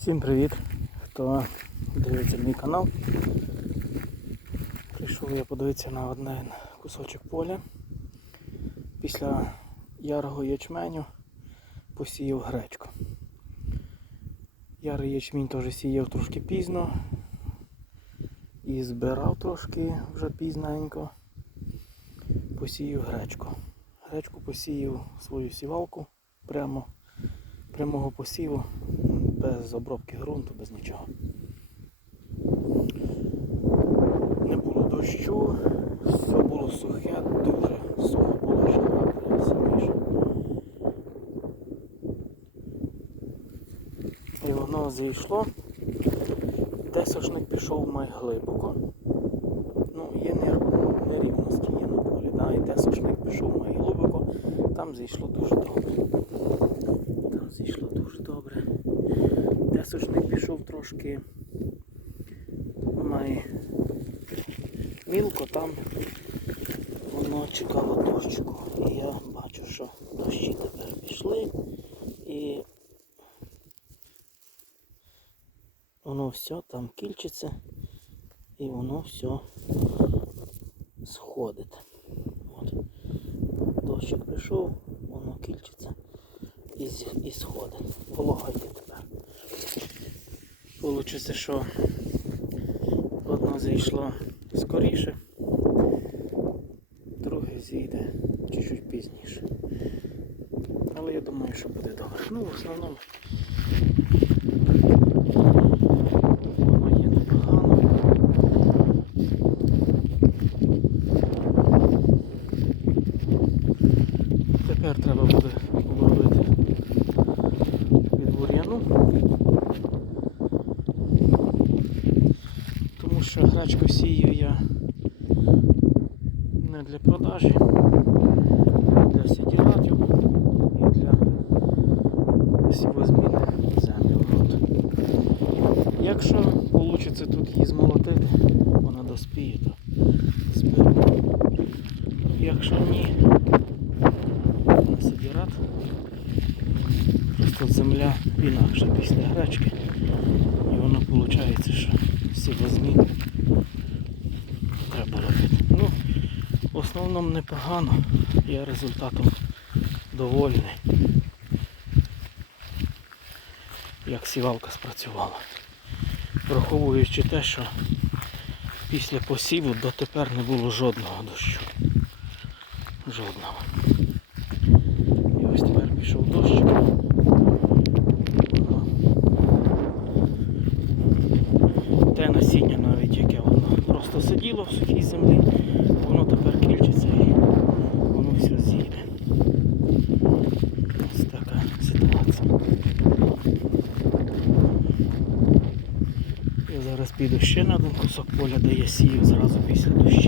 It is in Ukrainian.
Всім привіт, хто дивиться мій канал. Прийшов я подивитися на один кусочок поля. Після ярого ячменю посіяв гречку. Ярий ячмінь теж сіяв трошки пізно і збирав трошки вже пізненько. Посіяв гречку. Гречку посіяв свою сівалку прямо прямого посіву, без обробки ґрунту, без нічого. Не було дощу, все було сухе, дуже сухо було, жара була сильніша. І воно зійшло. Де сошник пішов май глибоко. Ну, є нерівності є на полі, да? і де сошник пішов май глибоко, там зійшло дуже добре. Там зійшло дуже добре. Де пішов трошки мілко, там воно чекало дощику. І я бачу, що дощі тепер пішли і воно все там кільчиться і воно все сходить. От. Дощик пішов, воно кільчиться і, і сходить. Волога є Получиться, що одна зійшла скоріше, друге зійде чуть-чуть пізніше. Але я думаю, що буде добре. Ну, в основному воно є непогано. Тепер треба буде обробити від бур'яну. Тому що грачку сію я не для продажі, для сидіратів і для сівозміни землі. Якщо вийде тут її змолотити, вона доспіє, то зберу. Якщо ні, на сидірат. Просто земля інакша після гречки. І воно виходить, що сівозмін треба робити. Ну, в основному непогано. Я результатом довольний. Як сівалка спрацювала. Враховуючи те, що після посіву дотепер не було жодного дощу. Жодного. І ось тепер пішов дощик. Те насіння навіть яке воно просто сиділо в сухій землі, воно тепер кільчиться і воно все з'їде. Ось така ситуація. Я зараз піду ще на один кусок поля, де я сію зразу після дощів.